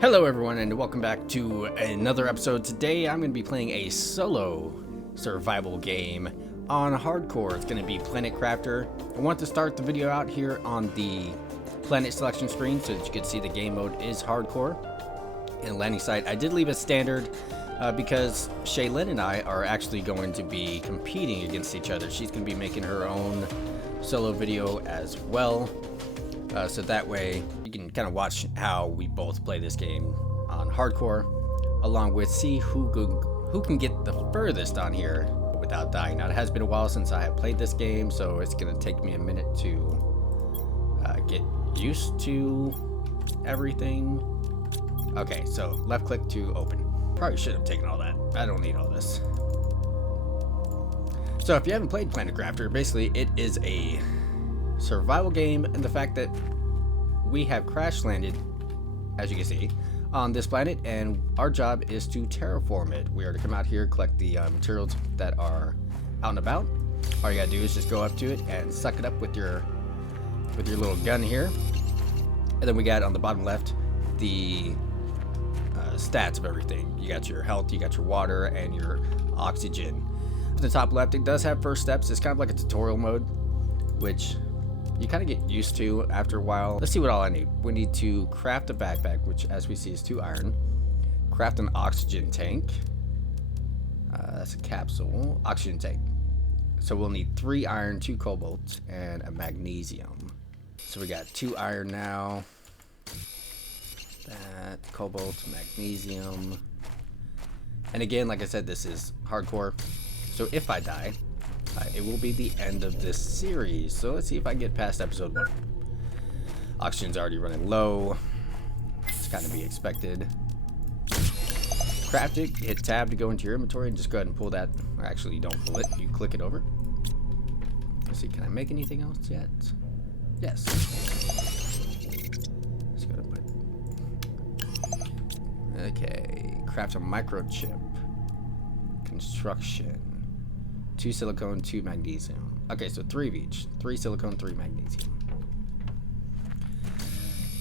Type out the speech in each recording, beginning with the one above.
Hello everyone and welcome back to another episode. Today I'm going to be playing a solo survival game on hardcore. It's going to be Planet Crafter. I want to start the video out here on the planet selection screen so that you can see the game mode is hardcore. And landing site, I did leave it standard because Shaylin and I are actually going to be competing against each other. She's going to be making her own solo video as well. So that way you can kind of watch how we both play this game on hardcore, along with see who can get the furthest on here without dying. Now it has been a while since I have played this game, so it's going to take me a minute to get used to everything. Okay, so left click to open. Probably should have taken all that. I don't need all this. So if you haven't played Planet Crafter, basically it is a survival game, and the fact that we have crash landed, as you can see, on this planet, and our job is to terraform it. We are to come out here, collect the materials that are out and about. All you gotta do is just go up to it and suck it up with your little gun here. And then we got on the bottom left the stats of everything. You got your health, you got your water, and your oxygen. At the top left, it does have first steps. It's kind of like a tutorial mode, which you kind of get used to after a while. Let's see what all I need. We need to craft a backpack, which as we see is 2 iron. Craft an oxygen tank. That's a capsule. Oxygen tank. So we'll need 3 iron, 2 cobalt, and a magnesium. So we got 2 iron now. That, cobalt, magnesium. And again, like I said, this is hardcore. So if I die, it will be the end of this series. So let's see if I can get past episode 1. Oxygen's already running low. It's kind of be expected. Craft it, hit tab to go into your inventory, and just go ahead and pull that. Or actually, you don't pull it, you click it over. Let's see, can I make anything else yet? Yes. Let's go to put. Okay, craft a microchip. Construction. 2 silicone, 2 magnesium. Okay, so 3 of each. 3 silicone, 3 magnesium.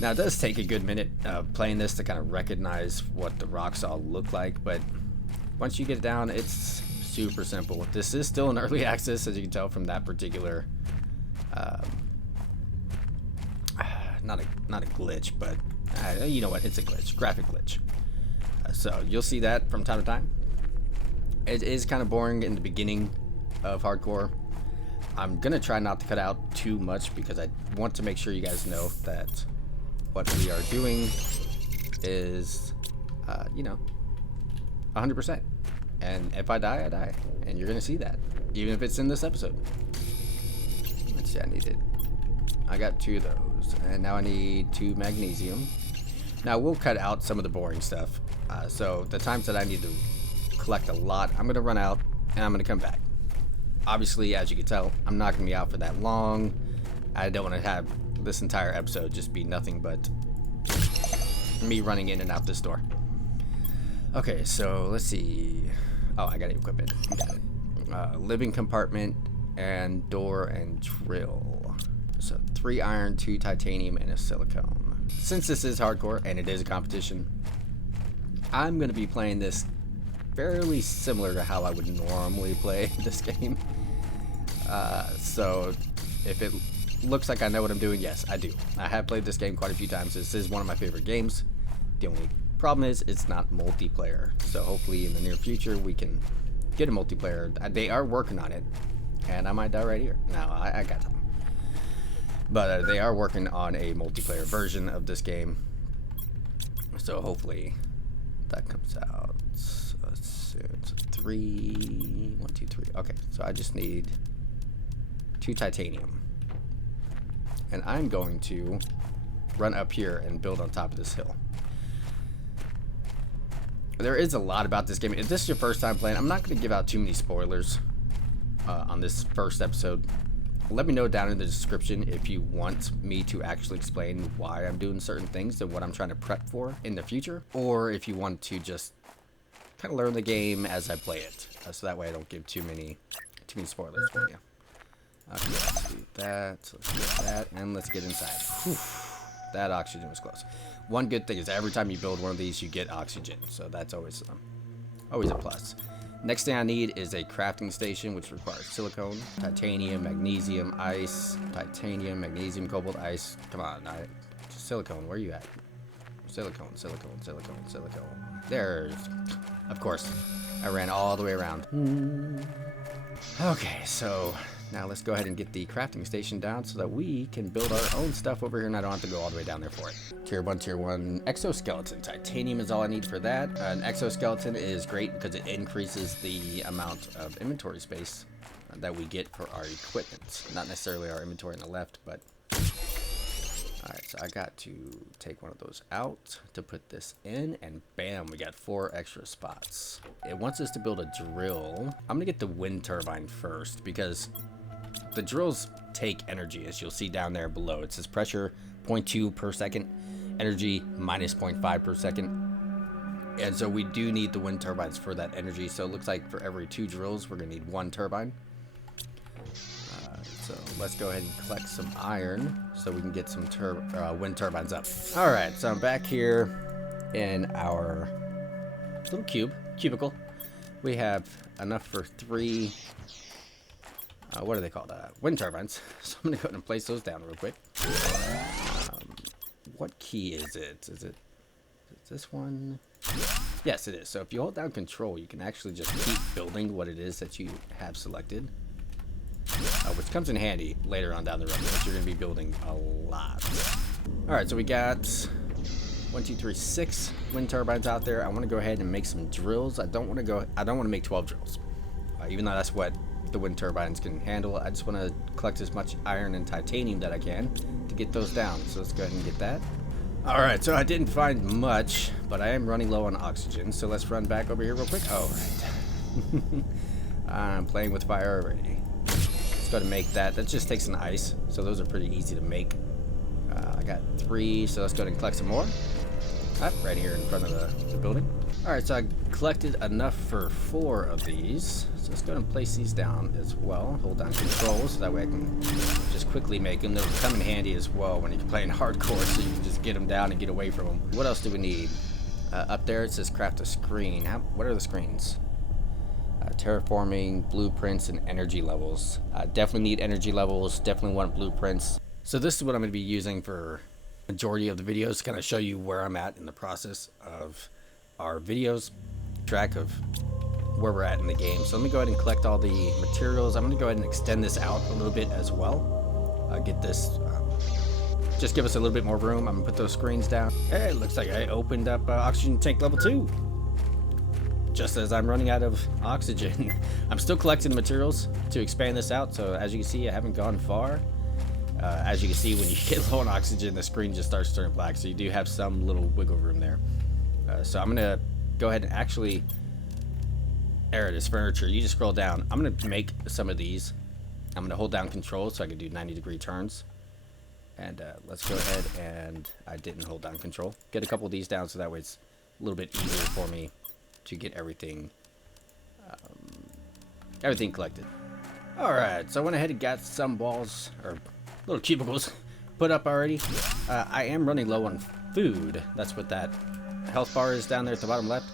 Now, it does take a good minute playing this to kind of recognize what the rocks all look like, but once you get it down, it's super simple. This is still in early access, as you can tell from that particular, not a glitch, but you know what, it's a glitch, graphic glitch. So you'll see that from time to time. It is kind of boring in the beginning of hardcore. I'm gonna try not to cut out too much because I want to make sure you guys know that what we are doing is 100%, and if I die, I die, and you're gonna see that even if it's in this episode. Let's see, I got 2 of those, and now I need 2 magnesium. Now we'll cut out some of the boring stuff, so the times that I need to collect a lot, I'm gonna run out and I'm gonna come back. Obviously, as you can tell, I'm not gonna be out for that long. I don't want to have this entire episode just be nothing but me running in and out this door. Okay, so let's see. Oh, I got equipment. Got it. Living compartment and door and drill. So 3 iron, 2 titanium, and a silicone. Since this is hardcore and it is a competition, I'm gonna be playing this fairly similar to how I would normally play this game. So if it looks like I know what I'm doing, yes, I do. I have played this game quite a few times. This is one of my favorite games. The only problem is it's not multiplayer. So hopefully in the near future we can get a multiplayer. They are working on it, and I might die right here. No, I got time. But they are working on a multiplayer version of this game. So hopefully that comes out. It's 3, 1, 2, 3. Okay, so I just need 2 titanium, and I'm going to run up here and build on top of this hill. There is a lot about this game. If this is your first time playing, I'm not going to give out too many spoilers on this first episode. Let me know down in the description if you want me to actually explain why I'm doing certain things and what I'm trying to prep for in the future, or if you want to just kind of learn the game as I play it, so that way I don't give too many spoilers for you. Okay, let's do that, and let's get inside. Whew. That oxygen was close. One good thing is every time you build one of these, you get oxygen. So that's always a plus. Next thing I need is a crafting station, which requires silicone, titanium, magnesium, ice, titanium, magnesium, cobalt, ice. Come on, silicone. Where are you at? Silicone. There's, of course, I ran all the way around. Okay, so now let's go ahead and get the crafting station down so that we can build our own stuff over here and I don't have to go all the way down there for it. Tier 1 exoskeleton. Titanium is all I need for that. An exoskeleton is great because it increases the amount of inventory space that we get for our equipment. Not necessarily our inventory on the left, but... Alright, so I got to take one of those out to put this in, and bam, we got 4 extra spots. It wants us to build a drill. I'm gonna get the wind turbine first because the drills take energy, as you'll see down there below. It says pressure 0.2 per second, energy minus 0.5 per second. And so we do need the wind turbines for that energy. So it looks like for every 2 drills, we're gonna need 1 turbine. So let's go ahead and collect some iron so we can get some wind turbines up. All right, so I'm back here in our little cubicle. We have enough for 3, what do they call that? Wind turbines. So I'm gonna go ahead and place those down real quick. What key is it? Is it this one? Yes, it is. So if you hold down control, you can actually just keep building what it is that you have selected. Which comes in handy later on down the road, because you're going to be building a lot. Alright, so we got 1, 2, 3, 6 wind turbines out there. I want to go ahead and make some drills. I don't want to make 12 drills. Even though that's what the wind turbines can handle. I just want to collect as much iron and titanium that I can to get those down. So let's go ahead and get that. Alright, so I didn't find much, but I am running low on oxygen. So let's run back over here real quick. Oh, right. I'm playing with fire already. Let's go to make that. That just takes an ice, so those are pretty easy to make. I got 3, so let's go ahead and collect some more. Right here in front of the building. Alright, so I collected enough for 4 of these. So let's go ahead and place these down as well. Hold down control so that way I can just quickly make them. They'll come in handy as well when you're playing hardcore, so you can just get them down and get away from them. What else do we need? Up there it says craft a screen. What are the screens? Terraforming, blueprints, and energy levels. Definitely need energy levels, definitely want blueprints. So this is what I'm going to be using for majority of the videos, to kind of show you where I'm at in the process of our videos, track of where we're at in the game. So let me go ahead and collect all the materials. I'm going to go ahead and extend this out a little bit as well. Get this, just give us a little bit more room. I'm going to put those screens down. Hey, it looks like I opened up oxygen tank level 2. Just as I'm running out of oxygen. I'm still collecting materials to expand this out, so as you can see, I haven't gone far. As you can see, when you get low on oxygen, the screen just starts turning black, so you do have some little wiggle room there. So I'm gonna go ahead and actually, there it is, furniture. You just scroll down. I'm gonna make some of these. I'm gonna hold down control so I can do 90-degree turns. And let's go ahead, and I didn't hold down control. Get a couple of these down so that way it's a little bit easier for me to get everything collected. Alright, so I went ahead and got some walls, or little cubicles, put up already. I am running low on food. That's what that health bar is down there at the bottom left.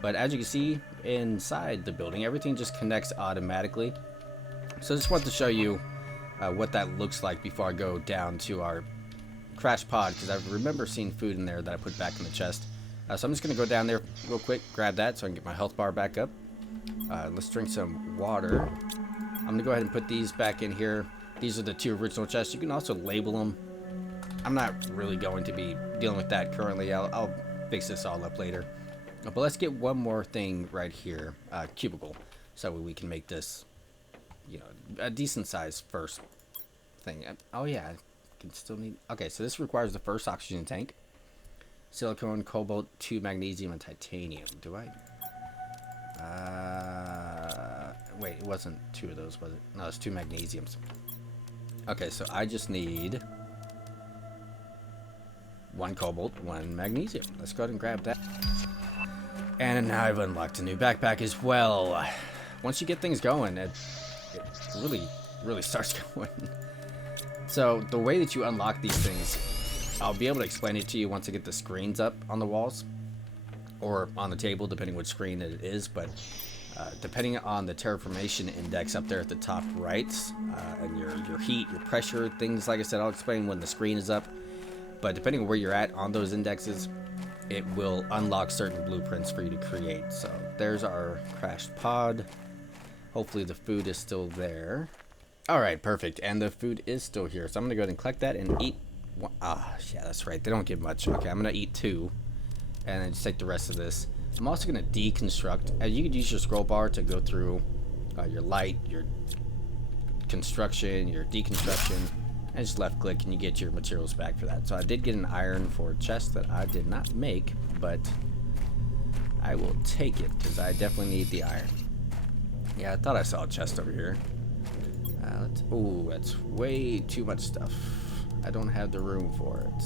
But as you can see, inside the building, everything just connects automatically. So I just want to show you what that looks like before I go down to our crash pod, because I remember seeing food in there that I put back in the chest. So I'm just going to go down there real quick, grab that so I can get my health bar back up. Let's drink some water. I'm going to go ahead and put these back in here. These are the 2 original chests. You can also label them. I'm not really going to be dealing with that currently. I'll fix this all up later. But let's get one more thing right here, cubicle, so we can make this, you know, a decent size first thing. Oh yeah, I can still need. Okay, so this requires the first oxygen tank. Silicone, cobalt, 2 magnesium, and titanium. Do I? Wait, it wasn't 2 of those, was it? No, it's 2 magnesiums. Okay, so I just need 1 cobalt, 1 magnesium. Let's go ahead and grab that. And now I've unlocked a new backpack as well. Once you get things going, it really starts going. So the way that you unlock these things I'll be able to explain it to you once I get the screens up on the walls or on the table, depending which screen it is. But depending on the terraformation index up there at the top right, and your heat, your pressure, things like I said, I'll explain when the screen is up. But depending on where you're at on those indexes, it will unlock certain blueprints for you to create. So there's our crashed pod. Hopefully the food is still there. All right, perfect. And the food is still here. So I'm going to go ahead and collect that and eat one. Yeah, that's right. They don't give much. Okay, I'm going to eat 2 and then just take the rest of this. I'm also going to deconstruct. You could use your scroll bar to go through your light, your construction, your deconstruction, and just left click and you get your materials back for that. So I did get an iron for a chest that I did not make, but I will take it because I definitely need the iron. Yeah, I thought I saw a chest over here. Oh, that's way too much stuff. I don't have the room for it.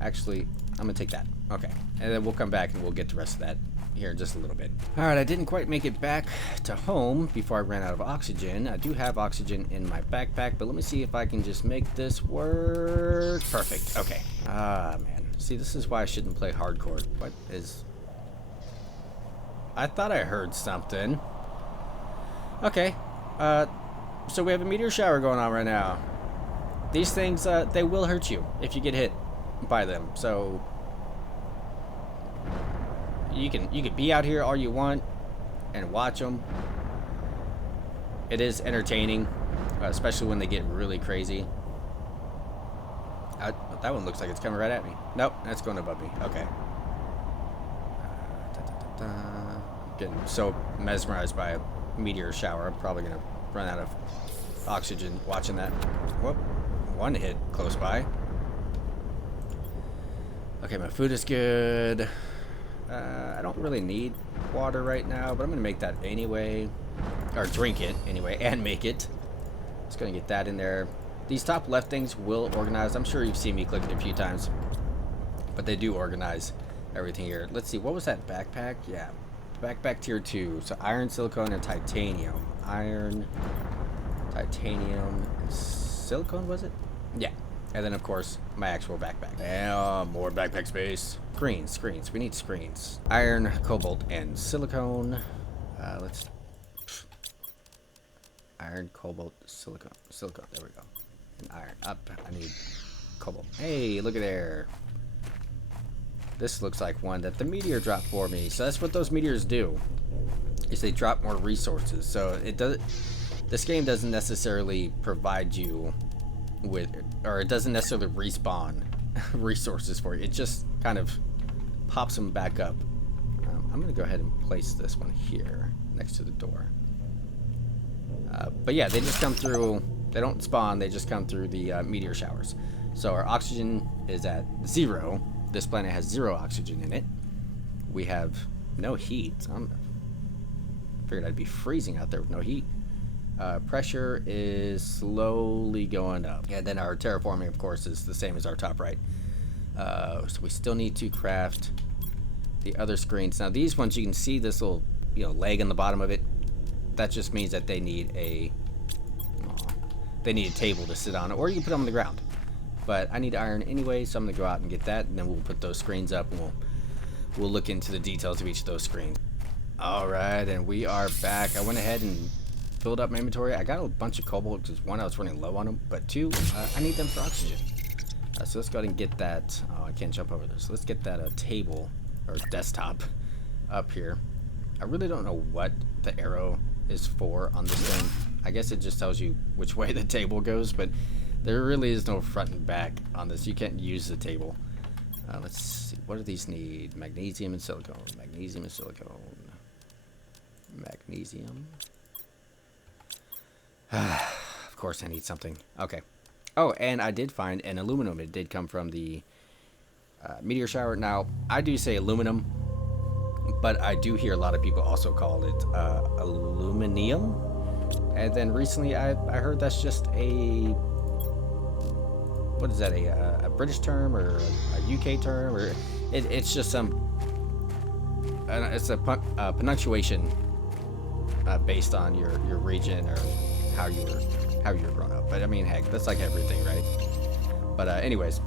Actually, I'm gonna take that. Okay, and then we'll come back and we'll get the rest of that here in just a little bit. All right, I didn't quite make it back to home before I ran out of oxygen. I do have oxygen in my backpack, but let me see if I can just make this work. Perfect. Okay. Man. See, this is why I shouldn't play hardcore. What is... I thought I heard something. Okay. So we have a meteor shower going on right now. These things, they will hurt you if you get hit by them. So you can be out here all you want and watch them. It is entertaining, especially when they get really crazy. That one looks like it's coming right at me. Nope, that's going above me. Okay. Getting so mesmerized by a meteor shower, I'm probably gonna run out of oxygen watching that. Whoop, one hit close by. Okay, my food is good. I don't really need water right now, but I'm gonna make that anyway, or drink it anyway, and make it. Just gonna get that in there. These top left things will organize. I'm sure you've seen me click it a few times, but they do organize everything here. Let's see, what was that backpack? Yeah, backpack tier 2. So iron, silicone, and titanium. Iron, titanium, and silicone, was it? Yeah. And then, of course, my actual backpack. And more backpack space. Screens. We need screens. Iron, cobalt, and silicone. Let's... Iron, cobalt, silicone. Silicone, there we go. And iron. Up. I need cobalt. Hey, look at there. This looks like one that the meteor dropped for me. So that's what those meteors do, is they drop more resources. So it does... This game doesn't necessarily provide you with, or it doesn't necessarily respawn resources for you. It just kind of pops them back up. I'm gonna go ahead and place this one here next to the door. But yeah, they just come through. They don't spawn. They just come through the meteor showers. So our oxygen is at 0. This planet has 0 oxygen in it. We have no heat. I figured I'd be freezing out there with no heat. Pressure is slowly going up. And then our terraforming, of course, is the same as our top right. So we still need to craft the other screens. Now these ones, you can see this little, leg on the bottom of it. That just means that they need a table to sit on, or you can put them on the ground. But I need iron anyway, so I'm gonna go out and get that, and then we'll put those screens up, and we'll look into the details of each of those screens. All right, and we are back. I went ahead and filled up my inventory. I got a bunch of cobalt because 1, I was running low on them, but 2, I need them for oxygen. So let's go ahead and get that. Oh, I can't jump over this. So let's get that table or desktop up here. I really don't know what the arrow is for on this thing. I guess it just tells you which way the table goes, but there really is no front and back on this. You can't use the table. Let's see. What do these need? Magnesium and silicone. Magnesium and silicone. Magnesium. Of course I need something. Okay. Oh, and I did find an aluminum. It did come from the meteor shower. Now, I do say aluminum, but I do hear a lot of people also call it aluminium. And then recently I heard that's just a... What is that? A British term or a UK term? Or it's just some... it's a pronunciation based on your region or how you were grown up. But I mean, heck, that's like everything, right? But anyways,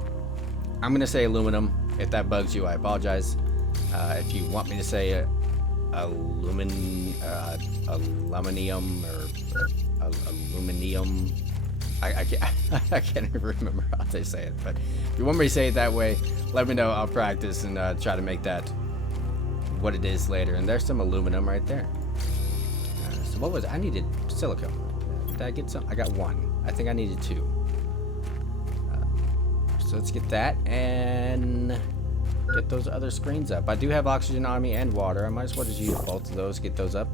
I'm gonna say aluminum. If that bugs you, I apologize. If you want me to say aluminium or aluminium, I can't I can't even remember how they say it. But if you want me to say it that way, let me know. I'll practice and try to make that what it is later. And there's some aluminum right there. So what was it? I needed silicone. Did I get some? I got one. I think I needed two. So let's get that and get those other screens up. I do have oxygen on me and water. I might as well just use both of those, get those up.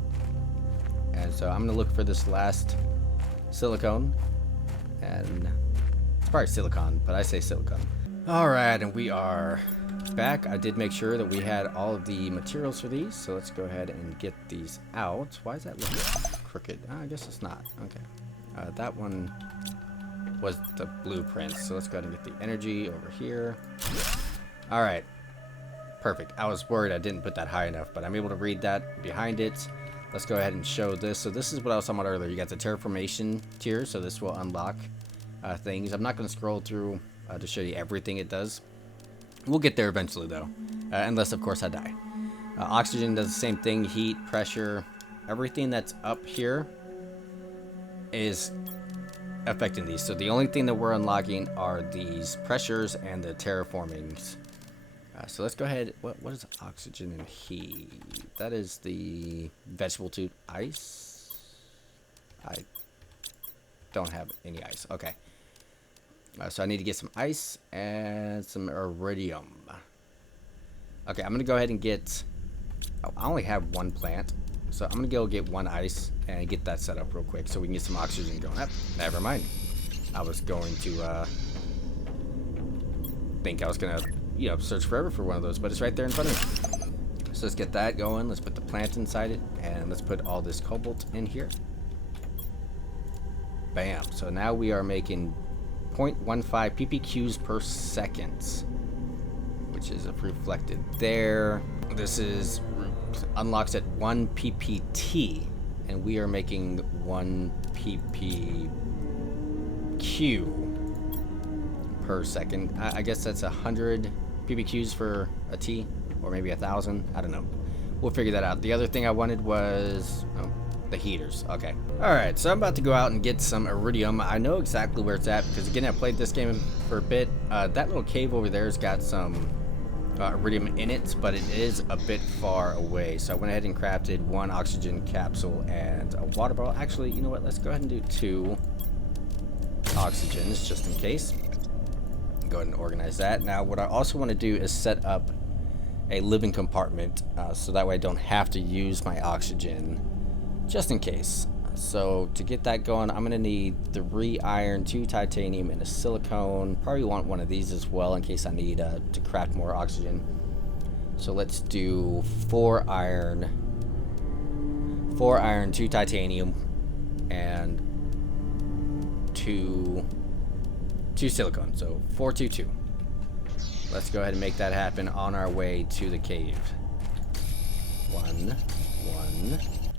And so I'm gonna look for this last silicone. And it's probably silicon, but I say silicone. All right, and we are back. I did make sure that we had all of the materials for these. So let's go ahead and get these out. Why is that looking crooked? I guess it's not. Okay. That one was the blueprint. So let's go ahead and get the energy over here. All right. Perfect. I was worried I didn't put that high enough, but I'm able to read that behind it. Let's go ahead and show this. So this is what I was talking about earlier. You got the terraformation tier, so this will unlock things. I'm not going to scroll through to show you everything it does. We'll get there eventually, though, unless, of course, I die. Oxygen does the same thing. Heat, pressure, everything that's up here is affecting these. So the only thing that we're unlocking are these pressures and the terraformings. So let's go ahead. What is oxygen and heat? That is the vegetable tube. Ice? I don't have any ice. Okay. So I need to get some ice and some iridium. Okay, I'm going to go ahead and get... Oh, I only have one plant. So I'm going to go get one ice and get that set up real quick so we can get some oxygen going. Never mind. I was going to think I was going to... search forever for one of those, but it's right there in front of me. So let's get that going. Let's put the plant inside it, and let's put all this cobalt in here. Bam. So now we are making 0.15 ppqs per second, which is reflected there. This is unlocks at 1 ppt, and we are making 1 ppq per second. I guess that's 100 ppqs for a T, or maybe 1,000. I don't know. We'll figure that out. The other thing I wanted was the heaters. Okay. All right. So I'm about to go out and get some iridium. I know exactly where it's at because again, I played this game for a bit. That little cave over there has got some iridium in it, but it is a bit far away. So I went ahead and crafted one oxygen capsule and a water bottle. Actually, you know what? Let's go ahead and do 2 oxygens just in case. Go ahead and organize that. Now what I also want to do is set up a living compartment so that way I don't have to use my oxygen just in case. So to get that going, I'm gonna need 3 iron, 2 titanium, and a silicone. Probably want one of these as well in case I need to craft more oxygen. So let's do 4 iron, 2 titanium, and 2 silicone. So 422. Let's go ahead and make that happen on our way to the cave. 1,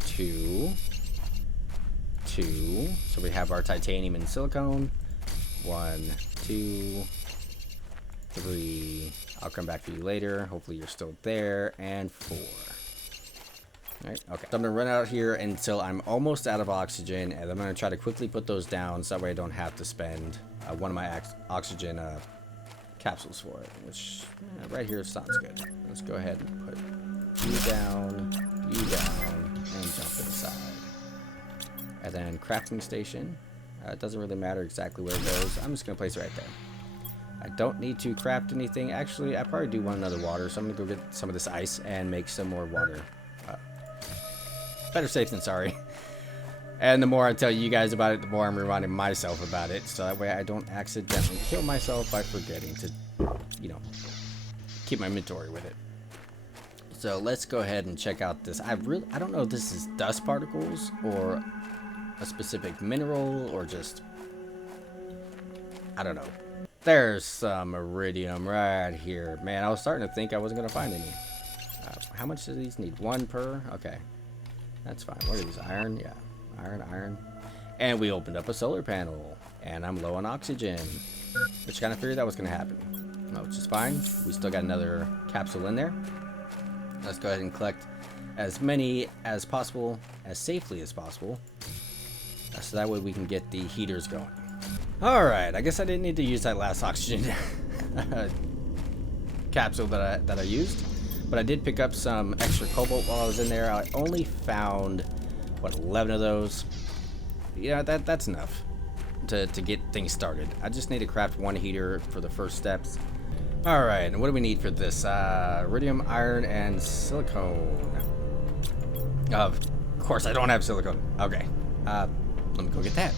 2, 2. So we have our titanium and silicone. 1, 2, 3. I'll come back for you later. Hopefully you're still there. And 4. Alright, okay. So I'm gonna run out here until I'm almost out of oxygen, and I'm gonna try to quickly put those down so that way I don't have to spend one of my oxygen capsules for it, which right here sounds good. Let's go ahead and put you down, and jump inside. And then crafting station. It doesn't really matter exactly where it goes. I'm just gonna place it right there. I don't need to craft anything. Actually, I probably do want another water, so I'm gonna go get some of this ice and make some more water. Better safe than sorry. And the more I tell you guys about it, the more I'm reminding myself about it, so that way I don't accidentally kill myself by forgetting to, keep my inventory with it. So let's go ahead and check out this. I don't know if this is dust particles or a specific mineral or just, I don't know. There's some iridium right here. Man, I was starting to think I wasn't going to find any. How much do these need? 1 per? Okay. That's fine. What are these? Iron? Yeah. Iron. And we opened up a solar panel. And I'm low on oxygen. Which kind of figured that was going to happen. which is fine. We still got another capsule in there. Let's go ahead and collect as many as possible, as safely as possible, so that way we can get the heaters going. Alright, I guess I didn't need to use that last oxygen capsule that I used, but I did pick up some extra cobalt while I was in there. I only found, what, 11 of those? Yeah, that's enough to get things started. I just need to craft one heater for the first steps. Alright, and what do we need for this? Iridium, iron, and silicone. Of course, I don't have silicone. Okay, let me go get that.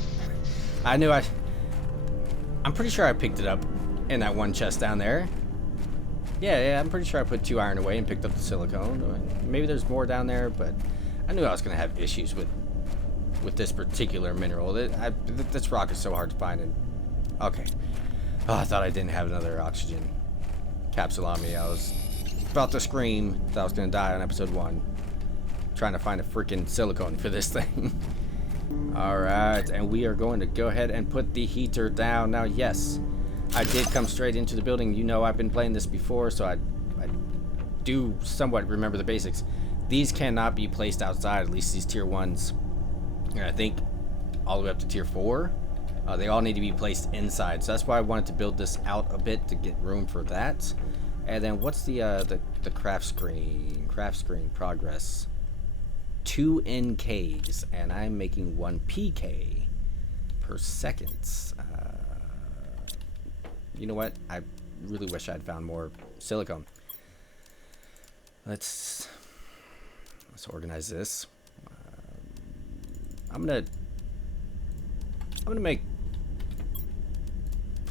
I'm pretty sure I picked it up in that one chest down there. Yeah, I'm pretty sure I put 2 iron away and picked up the silicone. Maybe there's more down there, but I knew I was going to have issues with this particular mineral. This rock is so hard to find. And okay. Oh, I thought I didn't have another oxygen capsule on me. I was about to scream that I was going to die on episode 1. Trying to find a freaking silicone for this thing. Alright, and we are going to go ahead and put the heater down. Now, yes, I did come straight into the building. You know I've been playing this before, so I do somewhat remember the basics. These cannot be placed outside, at least these tier 1s. And I think all the way up to tier 4. They all need to be placed inside, so that's why I wanted to build this out a bit to get room for that. And then what's the craft screen? Craft screen progress. 2 NKs, and I'm making 1 PK per second. You know what? I really wish I'd found more silicone. Let's organize this. I'm gonna make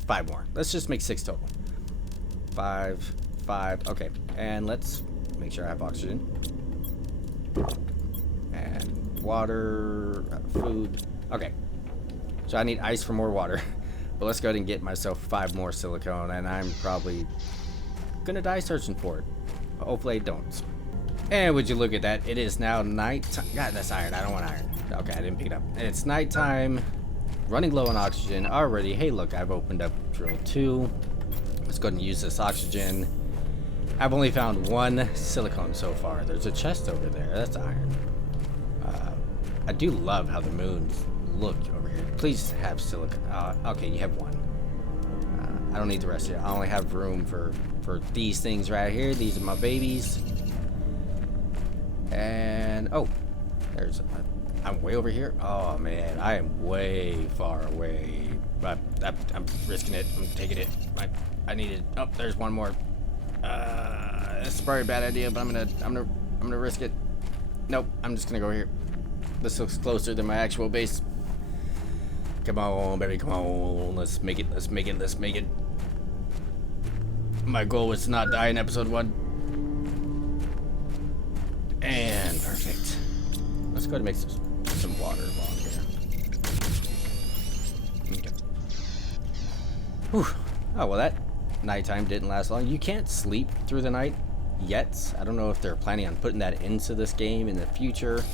5 more. Let's just make 6 total. 5. Okay, and let's make sure I have oxygen. And water, food. Okay, so I need ice for more water. But let's go ahead and get myself 5 more silicone, and I'm probably gonna die searching for it. Hopefully I don't. And would you look at that? It is now night time. God, that's iron. I don't want iron. Okay, I didn't pick it up. And it's nighttime. Running low on oxygen already. Hey, look, I've opened up drill 2. Let's go ahead and use this oxygen. I've only found 1 silicone so far. There's a chest over there. That's iron. I do love how the moons look over here. Please have silicone. Okay, you have 1. I don't need the rest of it. I only have room for these things right here. These are my babies. And oh, there's I'm way over here. Oh man, I am way far away. But I'm risking it. I'm taking it. I need it. Oh, there's 1 more. It's probably a bad idea, but I'm gonna risk it. Nope, I'm just gonna go here. This looks closer than my actual base. Come on, baby, come on. Let's make it. My goal was to not die in episode 1. And perfect. Let's go ahead and make some water along here. Okay. Whew. Oh, well, that nighttime didn't last long. You can't sleep through the night yet. I don't know if they're planning on putting that into this game in the future.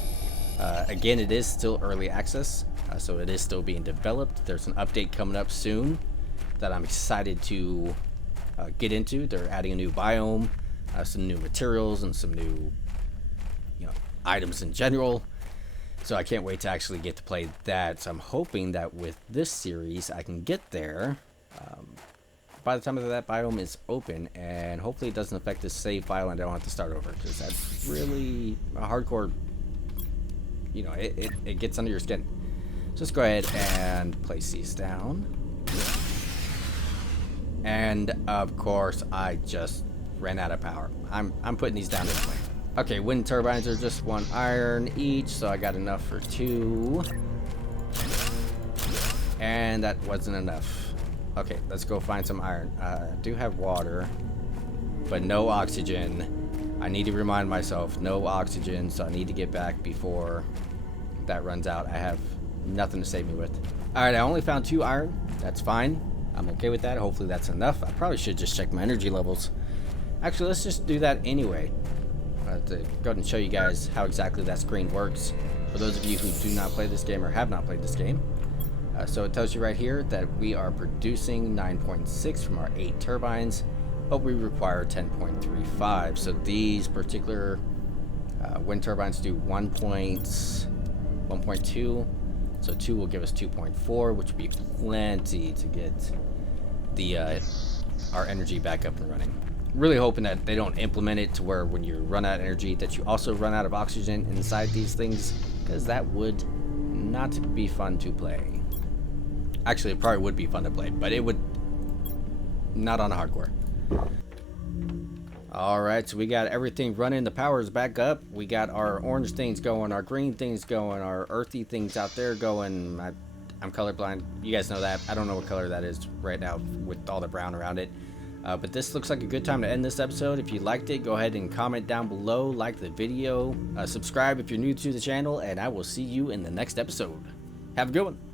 Again, it is still early access, so it is still being developed. There's an update coming up soon that I'm excited to get into. They're adding a new biome, some new materials, and some new items in general. So I can't wait to actually get to play that. So I'm hoping that with this series I can get there by the time that biome is open, and hopefully it doesn't affect this save file and I don't have to start over, because that's really a hardcore, it gets under your skin. So let's go ahead and place these down. And of course I just ran out of power. I'm putting these down this way. Okay, wind turbines are just 1 iron each, so I got enough for 2. And that wasn't enough. Okay, let's go find some iron. I do have water, but no oxygen. I need to remind myself, no oxygen, so I need to get back before that runs out. I have nothing to save me with. Alright, I only found 2 iron. That's fine. I'm okay with that. Hopefully that's enough. I probably should just check my energy levels. Actually, let's just do that anyway. To go ahead and show you guys how exactly that screen works for those of you who do not play this game or have not played this game. So it tells you right here that we are producing 9.6 from our 8 turbines, but we require 10.35. So these particular wind turbines do 1.2, so 2 will give us 2.4, which would be plenty to get the our energy back up and running. Really hoping that they don't implement it to where when you run out of energy that you also run out of oxygen inside these things, because that would not be fun to play. Actually, it probably would be fun to play, but it would not on a hardcore. Alright, so we got everything running, the power is back up, we got our orange things going, our green things going, our earthy things out there going. I'm colorblind, you guys know that. I don't know what color that is right now with all the brown around it. But this looks like a good time to end this episode. If you liked it, go ahead and comment down below, like the video, subscribe if you're new to the channel, and I will see you in the next episode. Have a good one.